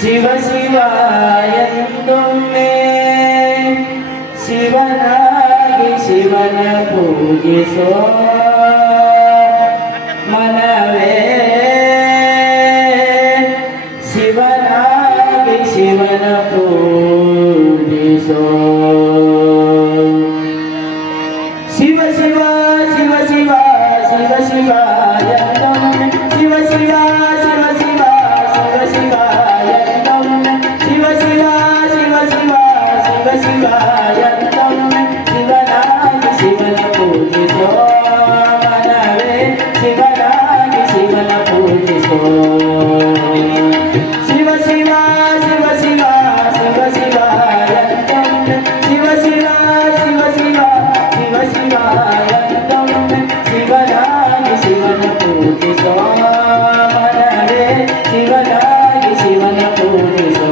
ಶಿವ ಶಿವ ಎಂದೊಮ್ಮೆ ಶಿವನಾಗಿ ಶಿವನ ಪೂಜಿಸೋ ಮನವೇ ಶಿವನಾಗಿ ಶಿವನ ಪೂಜಿಸೋ ಶಿವ ಶಿವ ಶಿವ ಶಿವ ಶಿವ ಶಿವ ಎಂದೊಮ್ಮೆ ಶಿವ ಶಿವ ಶಿವ ಶಿವ ಶಿವ ಶಿವ ಎಂದೊಮ್ಮೆ ಶಿವ ಶಿವ ಶಿವ ಶಿವ ಶಿವ ಶಿವ ಎಂದೊಮ್ಮೆ ಶಿವನಾಗಿ ಶಿವನ ಪೂಜಿಸೋ ಮನವೇ ಶಿವನಾಗಿ ಶಿವನ ಪೂಜಿಸೋ ಶಿವ ಶಿವ ಶಿವ ಶಿವ ಶಿವ ಶಿವ ಎಂದೊಮ್ಮೆ ಶಿವ ಶಿವ ಶಿವ ಶಿವ ಶಿವ ಶಿವ ಎಂದೊಮ್ಮೆ ಶಿವನಾಗಿ ಶಿವನ ಪೂಜಿಸೋ ಮನವೇ ಶಿವನಾಗಿ ಶಿವನ ಪೂಜಿಸೋ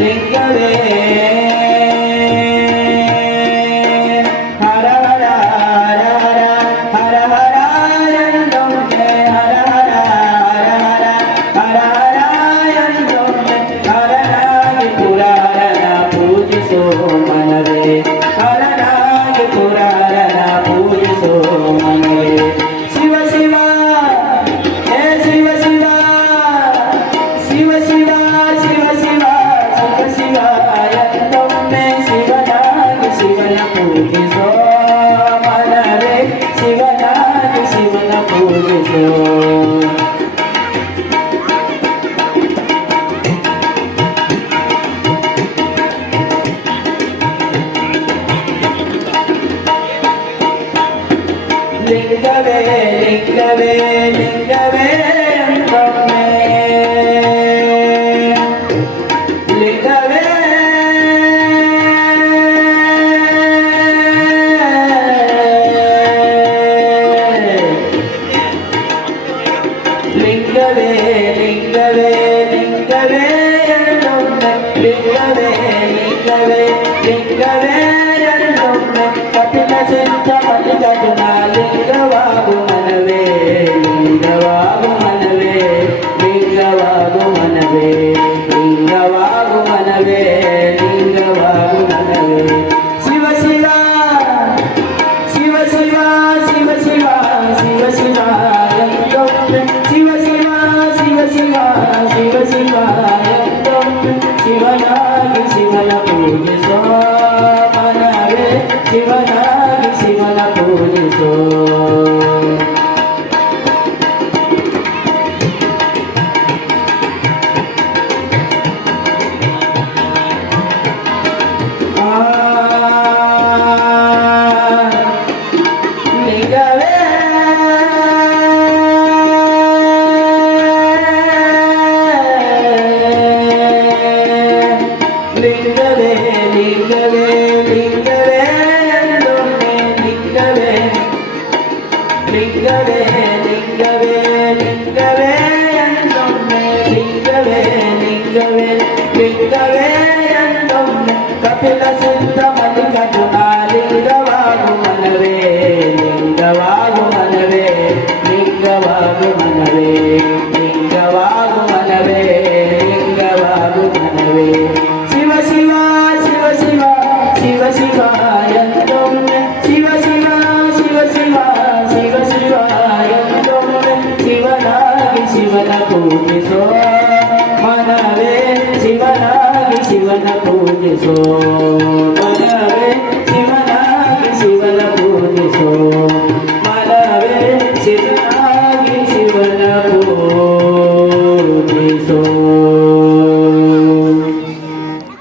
ಲಿಂಗವೇ ಹರ ಹರ ಹರ ಹರ ಹರ ಹರ ಎಂದೊಮ್ಮೆ ಹರ ಹರ ಹರ ಹರ ಹರ ಹರ ಎಂದೊಮ್ಮೆ ಹರನಾಗಿ ಪುರಾರನ ಪೂಜಿಸೋ ಮನವೇ ಹರನಾಗಿ ಪುರಾರನ ಪೂಜಿಸೋ ಮನವೇ ಶಿವ ಶಿವ ಹೇ ಶಿವ ಶಿವ ಶಿವ ಶಿವ ಶಿವ ಶಿವ ಶಿವ ಶಿವ ಎಂದೊಮ್ಮೆ ಶಿವನಾಗಿ ಶಿವನ ಪೂಜಿಸೋ ಮನವೇ ಶಿವನಾಗಿ ಶಿವನ ಪೂಜಿಸೋ ಲಿಂಗವೇ ಲಿಂಗವೇ ಲಿಂಗವೇ ಎಂದೊಮ್ಮೆ ಲಿಂಗವೇ ಲಿಂಗವೇ ಲಿಂಗವೇ ಲಿಂಗವೇ ಎಂದೊಮ್ಮೆ ಲಿಂಗವೇ ಲಿಂಗವೇ ಲಿಂಗವೇ ಎಂದೊಮ್ಮೆ ಕಪಿಲ ಸಿದ್ಧ ಮಲ್ಲಿಕಾರ್ಜುನ ಲಿಂಗವಾಗು ಮನವೇ ಲಿಂಗವಾಗು ಮನವೇ ಲಿಂಗವಾಗು ಮನವೇ ಲಿಂಗವಾಗು ಮನವೇ ಲಿಂಗವಾಗು ಮನವೇ ಶಿವ ಶಿವ ಶಿವ ಶಿವ ಶಿವ ಶಿವ ಶಿವ ಶಿವ ಎಂದೊಮ್ಮೆ ಶಿವ ಶಿವ ಶಿವ ಶಿವ ಶಿವ ಶಿವ ಎಂದೊಮ್ಮೆ ಶಿವನಾಗಿ ಶಿವನ ಪೂಜಿಸೋ ಮನವೇ ಶಿವನಾಗಿ ಶಿವನ ಪೂಜಿಸೋ ಲಿಂಗವೇ ಲಿಂಗವೇ ಲಿಂಗವೇ ಲಿಂಗವೇ ಎಂದೊಮ್ಮೆ ಲಿಂಗವೇ ಲಿಂಗವೇ ಲಿಂಗವೇ ಲಿಂಗವೇ ಎಂದೊಮ್ಮೆ ಲಿಂಗವೇ ಲಿಂಗವೇ ಲಿಂಗವೇ ಎಂದೊಮ್ಮೆ ಕಪಿಲ ಸಿದ್ಧ ಮಲ್ಲಿಕಾರ್ಜುನ ಲಿಂಗವಾಗು ಮನವೇ ಲಿಂಗವಾಗು ಮನವೇ ಲಿಂಗವಾಗು ಮನವೇ ಲಿಂಗವಾಗು ಮನವೇ ಲಿಂಗವಾಗು ಮನವೇ ಶಿವ ಶಿವ ಶಿವ ಶಿವ ಶಿವ ಶಿವ ಎಂದೊಮ್ಮೆ ಶಿವ ಶಿವ ಶಿವ ಶಿವ ಶಿವ ಶಿವ ಎಂದೊಮ್ಮೆ ಶಿವನಾಗಿ ಶಿವನ ಪೂಜಿಸೋ ಮನವೇ ಶಿವನಾಗಿ ಶಿವನ ಪೂಜಿಸೋ ಮನವೇ